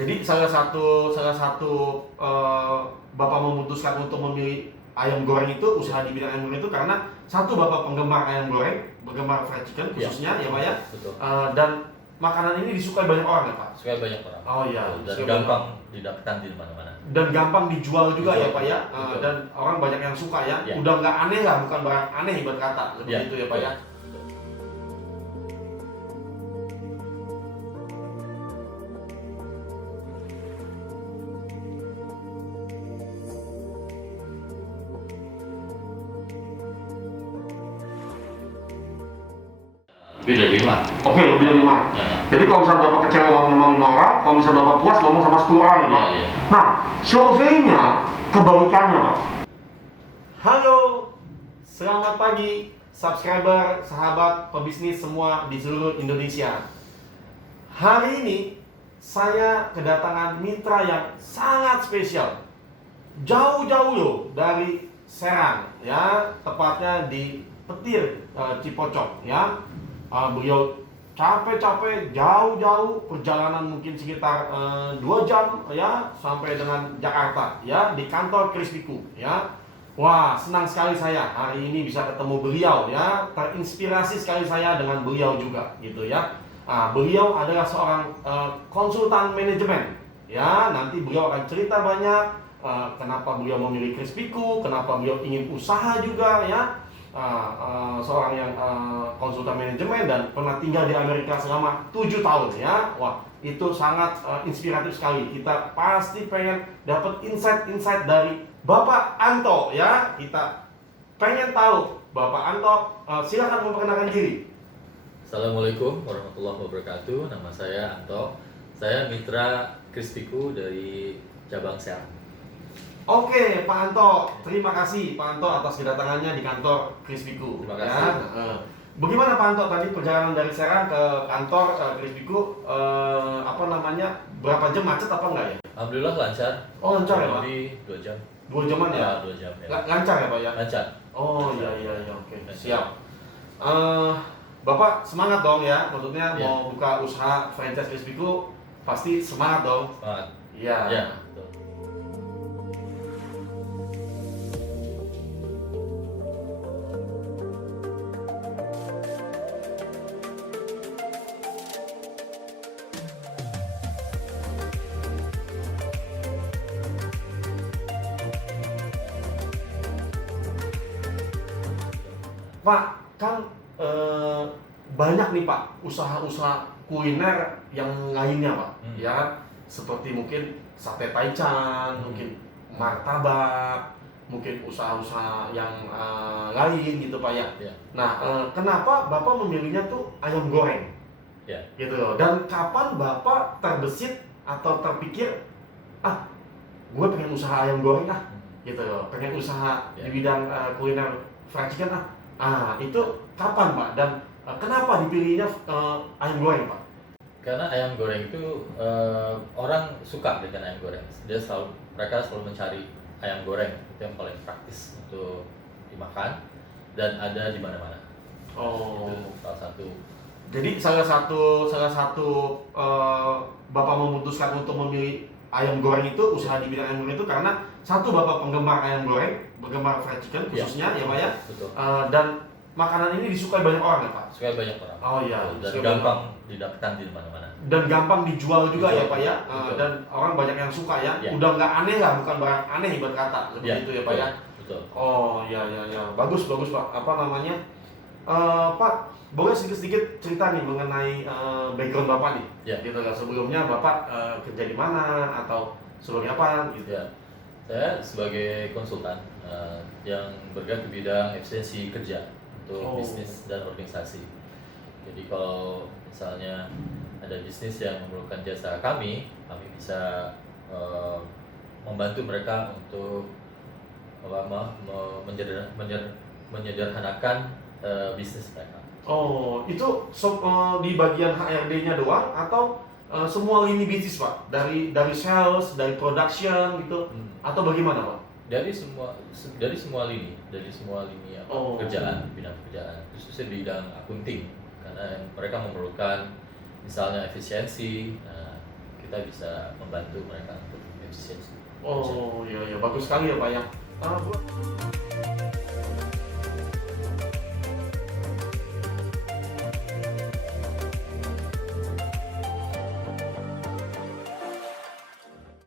Jadi Bapak memutuskan untuk memilih ayam goreng itu, usaha di bidang ayam goreng itu karena satu Bapak penggemar ayam goreng, penggemar fried chicken khususnya ya Pak ya. Betul. Dan makanan ini disukai banyak orang ya Pak. Suka banyak orang. Oh iya. Dan gampang didapatkan di mana-mana. Dan gampang dijual juga ya Pak ya. Betul. Dan orang banyak yang suka ya. Ya. Udah nggak aneh lah, bukan barang aneh ibarat kata seperti itu ya Pak ya. Lebih dari 5. Oke, lebih dari 5. Ya. Jadi kalau misalnya Bapak kecewa ngomong sama 5 orang, kalau misalnya Bapak puas ngomong sama 10 orang ya Pak. Iya. Nah, surveinya kebalikannya Pak. Halo, selamat pagi subscriber, sahabat, pebisnis semua di seluruh Indonesia. Hari ini saya kedatangan mitra yang sangat spesial. Jauh-jauh loh dari Serang ya, tepatnya di Petir, Cipocok ya. Beliau capek-capek jauh-jauh perjalanan mungkin sekitar 2 jam ya sampai dengan Jakarta ya, di kantor Krispiku ya. Wah, senang sekali saya hari ini bisa ketemu beliau ya, terinspirasi sekali saya dengan beliau juga gitu ya. Beliau adalah seorang konsultan manajemen ya. Nanti beliau akan cerita banyak kenapa beliau memilih Krispiku, kenapa beliau ingin usaha juga ya. Seorang yang konsultan manajemen dan pernah tinggal di Amerika selama 7 tahun ya. Wah, itu sangat inspiratif sekali. Kita pasti pengen dapat insight dari Bapak Anto ya. Kita pengen tahu Bapak Anto, silakan memperkenalkan diri. Assalamualaikum warahmatullahi wabarakatuh. Nama saya Anto. Saya mitra Krispiku dari cabang Serang. Oke, Pak Anto, terima kasih Pak Anto atas kedatangannya di kantor Krispiku. Terima kasih. Ya. Bagaimana Pak Anto tadi perjalanan dari Serang ke kantor Krispiku? Berapa jam, macet apa enggak ya? Alhamdulillah lancar. Oh, lancar ya Pak? Jadi 2 jam. 2 jaman ya? 2 jam ya. Lancar ya Pak ya? Lancar. Oh iya, oke, siap. Bapak semangat dong ya, maksudnya Iya. mau buka usaha franchise Krispiku pasti semangat dong. Semangat. Iya. Ya, betul. Pak, kan banyak nih Pak usaha-usaha kuliner yang lainnya Pak, ya seperti mungkin sate taichan, mungkin martabak, mungkin usaha-usaha yang lain gitu Pak ya. Ya. Nah, kenapa Bapak memilihnya tuh ayam goreng? Ya. Gitu loh. Dan kapan Bapak terbesit atau terpikir, gue pengen usaha ayam goreng gitu loh, pengen usaha di bidang kuliner fried chicken itu kapan Pak? Dan kenapa dipilihnya ayam goreng Pak? Karena ayam goreng itu orang suka dengan ayam goreng. Mereka selalu mencari ayam goreng, itu yang paling praktis untuk dimakan dan ada di mana-mana. Oh. Itu salah satu. Jadi salah satu Bapak memutuskan untuk memilih ayam goreng itu, usaha di bidang ayam goreng itu karena satu Bapak penggemar ayam goreng, penggemar fried chicken khususnya ya Pak ya. Betul. Dan makanan ini disukai banyak orang ya Pak. Suka banyak orang. Oh iya. Dan gampang didapatkan di mana-mana. Dan gampang dijual juga ya Pak ya. Betul. Dan orang banyak yang suka ya. Ya. Udah nggak aneh lah, bukan barang aneh ibarat kata seperti itu ya Pak ya. Betul. Oh iya. Bagus Pak. Pak, boleh sedikit cerita nih mengenai background Bapak nih. Ya. Gitu kan, sebelumnya Bapak kerja di mana atau sebagai apa gitu. Ya. Saya sebagai konsultan yang bergerak di bidang efisiensi kerja untuk bisnis dan organisasi. Jadi kalau misalnya ada bisnis yang memerlukan jasa kami bisa membantu mereka untuk menyederhanakan bisnis mereka. Oh, itu di bagian HRD-nya doang atau semua lini bisnis Pak? Dari sales, dari production gitu, atau bagaimana Pak? Dari semua lini pekerjaan, bidang pekerjaan, khususnya bidang akunting, karena mereka memerlukan misalnya efisiensi, kita bisa membantu mereka untuk efisiensi. Oh iya, bagus sekali ya Pak ya.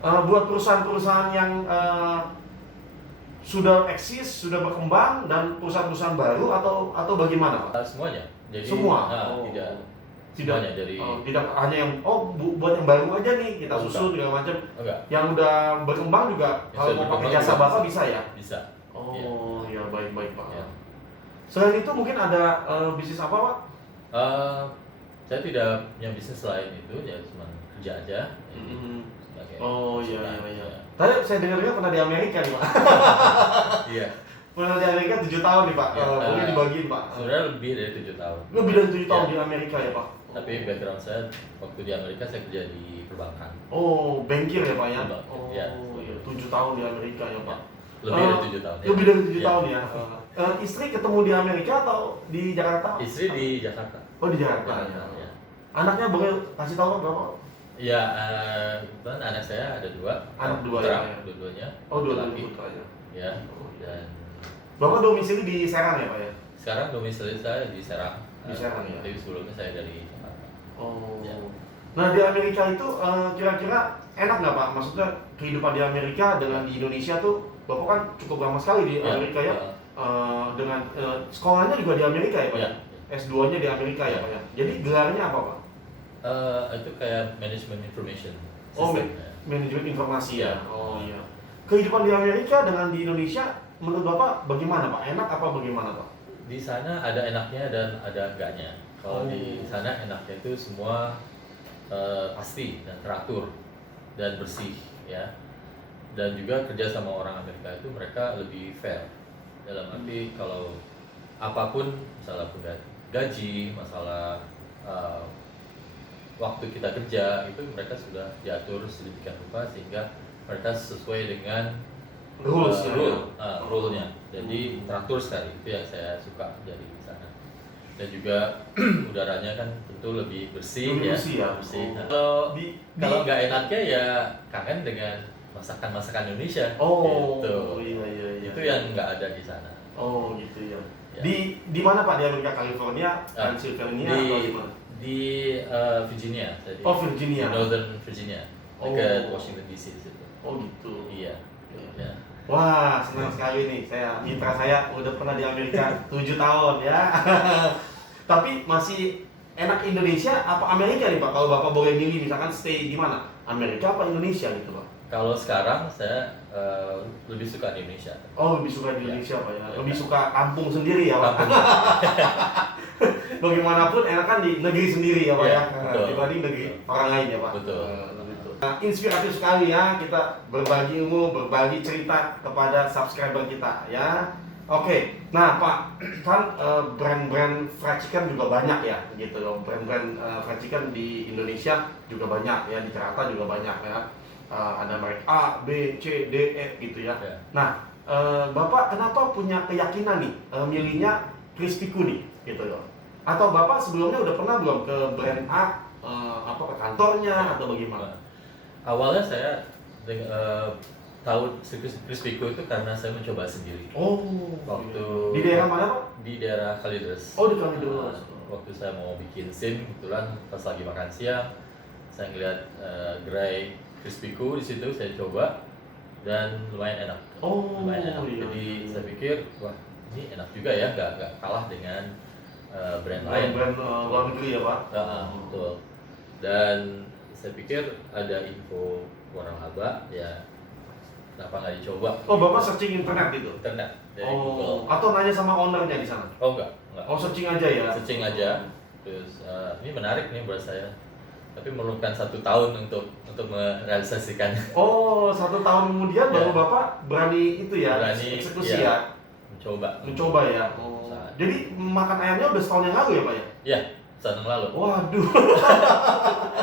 Buat buat perusahaan-perusahaan yang sudah eksis, sudah berkembang, dan perusahaan-perusahaan baru atau bagaimana Pak? Semuanya. Jadi Semua? tidak semuanya dari tidak hanya yang buat yang baru aja nih kita Oh, susun segala macam. enggak. Yang udah berkembang juga Yang kalau sudah mau pakai berkembang jasa juga Bapak bisa ya? Bisa. Oh ya, baik Pak. Ya. Selain itu mungkin ada bisnis apa Pak? Saya tidak punya bisnis selain itu, ya cuma kerja aja. Sebagai Oh konsultan, iya. Tadi saya dengar pernah di Amerika nih Pak. Iya. Pernah di Amerika 7 tahun nih Pak. Ya, Mungkin dibagiin Pak. Sebenarnya lebih dari 7 tahun. Lebih dari 7 tahun Ya. di Amerika ya Pak. Tapi background saya waktu di Amerika saya kerja di perbankan. Oh, bankir ya Pak ya? Perbankan, Oh ya. iya, 7 tahun di Amerika ya Pak. Lebih dari 7 tahun. Lebih dari 7 Ya. tahun ya. Istri ketemu di Amerika atau di Jakarta? Istri di Jakarta. Oh di Jakarta Ya. ya. Anaknya boleh kasih tahu Pak berapa? Ya, kebetulan anak saya ada 2. Anak 2 putra, ya. dua-duanya. Oh, dua laki. putra ya. Ya. Dan Bapak domisili di Serang ya Pak ya? sekarang domisili saya di Serang. Di Serang, ya. Tapi sebelumnya saya dari Jakarta. Oh. Ya. Nah di Amerika itu kira-kira enak nggak Pak? Maksudnya kehidupan di Amerika dengan di Indonesia tuh, Bapak kan cukup lama sekali di Amerika ya. Dengan sekolahnya juga di Amerika ya Pak ya? S2-nya di Amerika ya Pak ya? Jadi gelarnya apa Pak? Itu kayak management information Oh, system. Ya. manajemen informasi ya. Ya. Oh iya. Kehidupan di Amerika dengan di Indonesia menurut Bapak bagaimana Pak? Enak apa bagaimana Pak? Di sana ada enaknya dan ada enggaknya. Kalau Oh. di sana enaknya itu semua pasti dan teratur dan bersih ya. Dan juga kerja sama orang Amerika itu mereka lebih fair. Dalam arti kalau apapun, masalah gaji, masalah waktu kita kerja itu mereka sudah diatur sedemikian rupa sehingga mereka sesuai dengan Rules ya? rule-nya. Jadi teratur sekali, itu yang saya suka dari sana. Dan juga udaranya kan tentu lebih bersih. Lebih Ya, bersih ya? bersih. Oh. Nah, kalau di- nggak enaknya ya kangen dengan masakan Indonesia. Oh Gitu. iya. Itu yang nggak ada di sana. Oh gitu ya. Ya. Di mana Pak? Di Amerika, California, Pennsylvania atau di mana? Di Virginia. Jadi Oh Virginia. di Northern Virginia, Oh. dekat Washington DC di situ. Oh gitu. Iya. Ya. Wah senang sekali nih, mitra saya udah pernah di Amerika 7 tahun ya. Tapi masih enak Indonesia apa Amerika nih Pak? Kalau Bapak boleh milih misalkan stay di mana? Amerika apa Indonesia gitu Pak? Kalau sekarang saya lebih suka di Indonesia. Oh lebih suka di Indonesia Pak ya? Ya. Lebih suka kampung sendiri ya Pak? Kampung. Bagaimanapun enak kan di negeri sendiri ya Pak Ya, ya? betul. Dibanding negeri Betul. orang lain ya Pak? Betul. Gitu. Nah, inspiratif sekali ya kita berbagi ilmu, berbagi cerita kepada subscriber kita ya. Oke, nah Pak, kan brand-brand fried chicken juga banyak ya, gitu loh. Brand-brand fried chicken di Indonesia juga banyak ya, di Jakarta juga banyak ya. Ada merek A, B, C, D, E gitu ya. Ya. Nah, Bapak kenapa punya keyakinan nih milihnya Crispy-Ku nih, gitu loh? Atau Bapak sebelumnya udah pernah belum ke brand A, ke kantornya atau bagaimana? Awalnya saya tahu Crispy-Ku itu karena saya mencoba sendiri. Oh, Waktu di daerah mana Pak? Di daerah Kalideres. Oh di Kalideres. Waktu saya mau bikin SIM, kebetulan pas lagi makan siang, saya ngeliat gerai Crispy-Ku di situ, saya coba dan lumayan enak. Oh, Lumayan enak. iya. Jadi saya pikir, wah ini enak juga ya, nggak kalah dengan brand lain. Brand luar negeri ya Pak? Betul. Dan saya pikir ada info waralaba ya, kenapa nggak dicoba? Oh Bapak searching internet gitu? Internet dari Google. Atau nanya sama ownernya di sana? Oh enggak. Oh searching aja ya? Searching aja. Terus ini menarik nih buat saya. Tapi memerlukan 1 tahun untuk merealisasikan. Oh 1 tahun kemudian baru Ya. Bapak berani itu ya? Berani, eksekusi ya. ya? Mencoba ya? Oh. Jadi makan ayamnya udah setahun yang lalu ya Pak ya? Ya, setahun yang lalu. Waduh,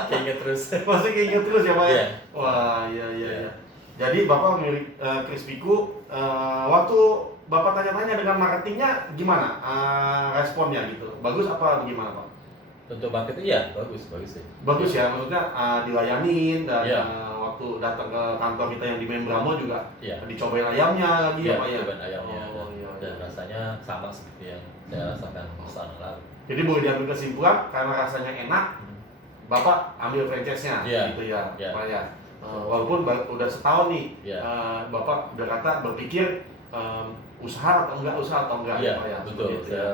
Keinget terus. masih keinget terus ya Pak ya? Iya. Wah iya. Iya. Jadi Bapak milik Crispy-Ku, waktu Bapak tanya-tanya dengan marketingnya gimana responnya gitu? Bagus apa gimana Pak? Untuk marketing ya bagus sih. Bagus ya, maksudnya dilayanin dan Iya. waktu datang ke kantor kita yang di Membramo juga Iya. dicobain ayamnya lagi Iya, ya Pak ya. cobain ayamnya Oh, iya, dan iya. rasanya sama seperti yang saya rasakan setahun lalu. Jadi boleh diambil kesimpulan karena rasanya enak, Bapak ambil franchise-nya Iya. gitu ya, Iya. Pak ya. Walaupun udah setahun nih, Iya. Bapak udah kata berpikir usaha atau enggak Iya, ya Pak ya. betul. Seperti itu ya. Saya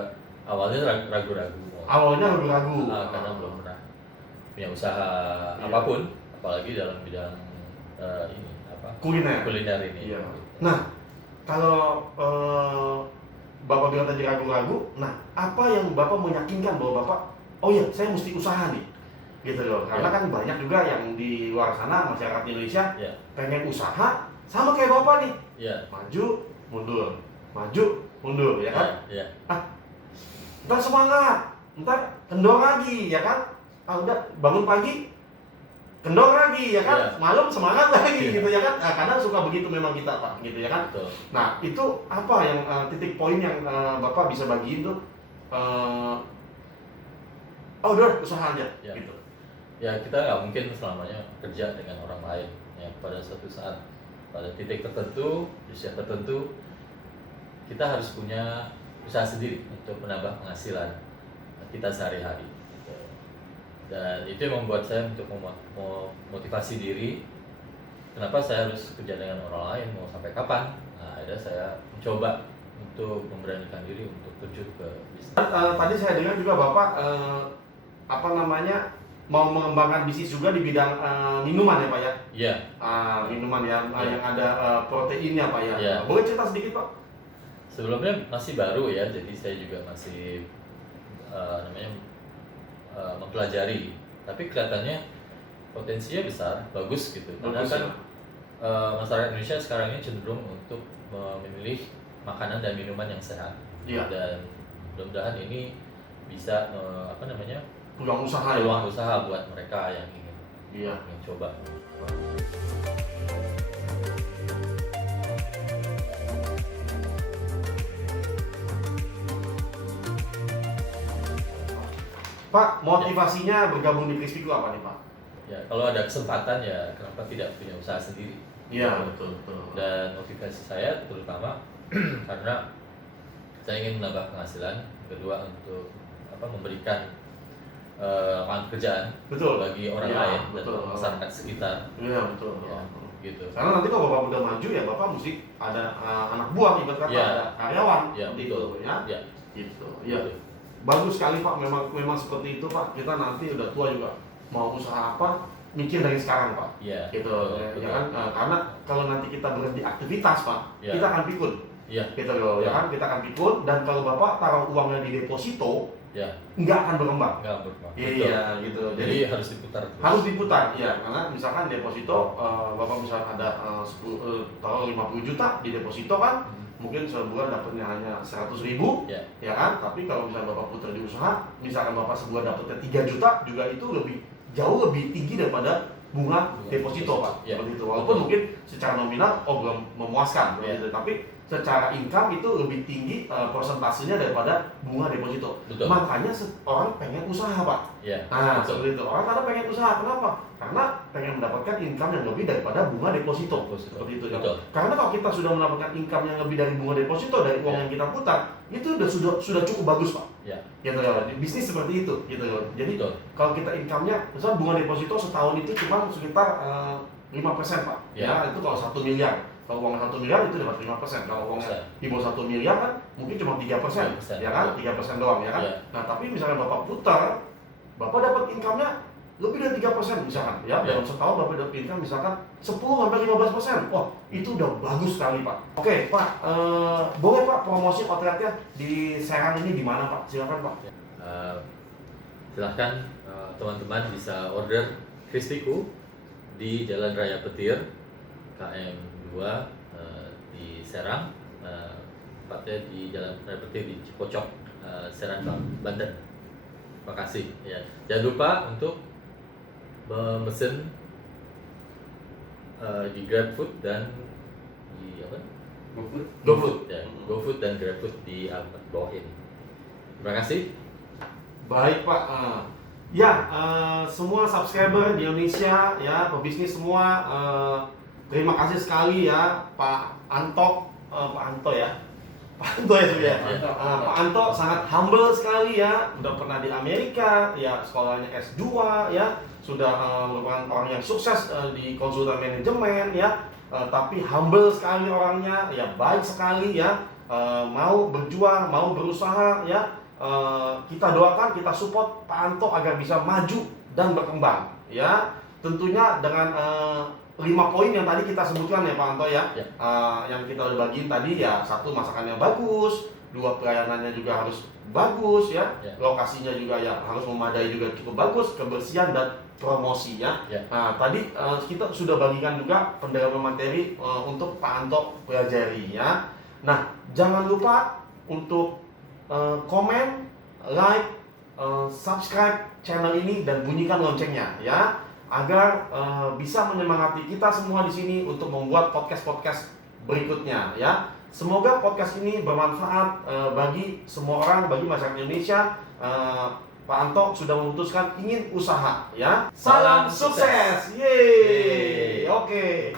awalnya ragu-ragu. Awalnya ragu-ragu. Karena belum pernah punya usaha Iya. apapun, apalagi dalam bidang ini apa? Kuliner. ini. Iya. Nah, kalau Bapak bilang tadi ragu-ragu, nah apa yang Bapak meyakinkan bahwa Bapak, oh iya saya mesti usaha nih, gitu loh. Karena Iya. kan banyak juga yang di luar sana masyarakat Indonesia Iya. pengen usaha sama kayak Bapak nih, Iya. maju mundur, ya kan? Iya. Ntar semangat, ntar kendor lagi, ya kan? Udah bangun pagi, kendor lagi, ya kan? Iya. Malam semangat lagi, Iya. gitu ya kan? Nah, kadang suka begitu memang kita Pak, gitu ya kan? Betul. Nah, itu apa yang titik poin yang Bapak bisa bagiin tuh? Oh, udah usaha aja, Ya. gitu. Ya kita nggak mungkin selamanya kerja dengan orang lain. Ya pada suatu saat, pada titik tertentu, usia tertentu, kita harus punya usaha sendiri untuk menambah penghasilan kita sehari-hari. Gitu. Dan itu yang membuat saya untuk memotivasi diri. Kenapa saya harus kerja dengan orang lain? Mau sampai kapan? Nah, akhirnya saya mencoba untuk memberanikan diri untuk terjun ke bisnis. Tadi saya dengar juga Bapak mau mengembangkan bisnis juga di bidang minuman ya Pak ya? Iya. Minuman ya, yang ada proteinnya Pak ya? Iya. Boleh cerita sedikit Pak? Sebelumnya masih baru ya, jadi saya juga masih mempelajari. Tapi kelihatannya potensinya besar, bagus gitu. Karena Bagus, kan ya? masyarakat Indonesia sekarang ini cenderung untuk memilih makanan dan minuman yang sehat. Iya. Dan mudah-mudahan ini bisa Peluang usaha ya? peluang usaha buat mereka yang ingin Iya. coba. Pak, motivasinya bergabung di Crispy apa nih Pak? Ya, kalau ada kesempatan ya kenapa tidak punya usaha sendiri? Iya, betul. Dan motivasi saya terutama karena saya ingin menambah penghasilan, kedua untuk memberikan lapangan pekerjaan Betul. bagi orang Iya, lain betul. dan masyarakat sekitar. Iya, betul. Ya, gitu. Karena nanti kalau Bapak udah maju ya Bapak mesti ada anak buah, ibarat kata Iya. ada karyawan, Ya, seperti betul. itu ya. Ya, Gitu. Ya. betul. Bagus sekali Pak, memang seperti itu Pak. Kita nanti udah tua juga mau usaha apa, mikir dari sekarang Pak. Iya. Gitu, betul. ya kan? Karena kalau nanti kita berhenti aktivitas Pak, Iya. kita akan pikun. Iya. Gitu loh, ya Iya. kan? Kita akan pikun dan kalau Bapak taruh uangnya di deposito, Ya, nggak akan berkembang. nggak berkembang. Iya, gitu. Jadi harus diputar terus. harus diputar ya, karena misalkan deposito Bapak misalkan ada 50 juta di deposito kan, mungkin sebulan dapatnya hanya 100.000, Ya. ya kan? Tapi kalau misalnya Bapak putar di usaha, misalkan Bapak sebulan dapatnya 3 juta, juga itu jauh lebih tinggi daripada bunga deposito Pak. Ya. Seperti itu. Walaupun mungkin secara nominal belum memuaskan, begitu. Tapi secara income itu lebih tinggi persentasenya daripada bunga deposito. Betul. Makanya orang pengen usaha Pak. Ya. Nah, betul. seperti itu. Orang kadang pengen usaha, kenapa? Karena pengen mendapatkan income yang lebih daripada bunga deposito. Deposito. Seperti itu ya. Betul. Karena kalau kita sudah mendapatkan income yang lebih dari bunga deposito dari uang Ya. yang kita putar, itu sudah cukup bagus Pak. Ya. Gitu loh. Di bisnis seperti itu, gitu loh. Jadi Betul. kalau kita income-nya, misalnya bunga deposito setahun itu cuma sekitar 5% Pak. Ya. Itu kalau 1 miliar. Kalau uang 1 miliar itu dapat 5%. Kalau uangnya di bawah 1 miliar kan mungkin cuma 3%, 3%, ya kan? 3% doang, ya kan? Ya. Nah, tapi misalnya Bapak putar, Bapak dapat income-nya lebih dari 3% misalkan, ya. Ya. Dalam setahun Bapak dapat income misalkan 10-15%. Wah, itu udah bagus sekali, Pak. Oke, Pak, boleh Pak promosi outletnya di Serang ini di mana, Pak? Silakan, Pak. Silahkan teman-teman bisa order Crispy di Jalan Raya Petir KM 2 di Serang, tepatnya di Jalan Raya Petir di Cipocok, Serang, Banten. Terima kasih. Ya, jangan lupa untuk memesan di GrabFood dan di apa? GoFood. Ya, GoFood dan GrabFood di alamat bawah ini. Terima kasih. Baik Pak, Ya, semua subscriber di Indonesia ya, pebisnis semua, terima kasih sekali ya Pak Anto, Pak Anto ya, Pak Anto ya sebenarnya. Pak Anto sangat humble sekali ya, udah pernah di Amerika ya, sekolahnya S2 ya, sudah merupakan orang yang sukses di konsultan manajemen ya, tapi humble sekali orangnya ya, baik sekali ya, mau berjuang, mau berusaha ya. Kita doakan, kita support Pak Anto agar bisa maju dan berkembang ya. Tentunya dengan 5 poin yang tadi kita sebutkan ya Pak Anto ya. Yang kita udah bagiin tadi ya, satu, masakannya bagus, dua, pelayanannya juga harus bagus ya, lokasinya juga ya harus memadai, juga cukup bagus, kebersihan dan promosinya. Nah, tadi kita sudah bagikan juga pendalaman materi untuk Pak Anto pelajari ya. Nah, jangan lupa untuk komen, like, subscribe channel ini dan bunyikan loncengnya ya, agar bisa menyemangati kita semua di sini untuk membuat podcast-podcast berikutnya ya. Semoga podcast ini bermanfaat bagi semua orang, bagi masyarakat Indonesia. Pak Anto sudah memutuskan ingin usaha ya. Salam sukses. Yeay. Oke.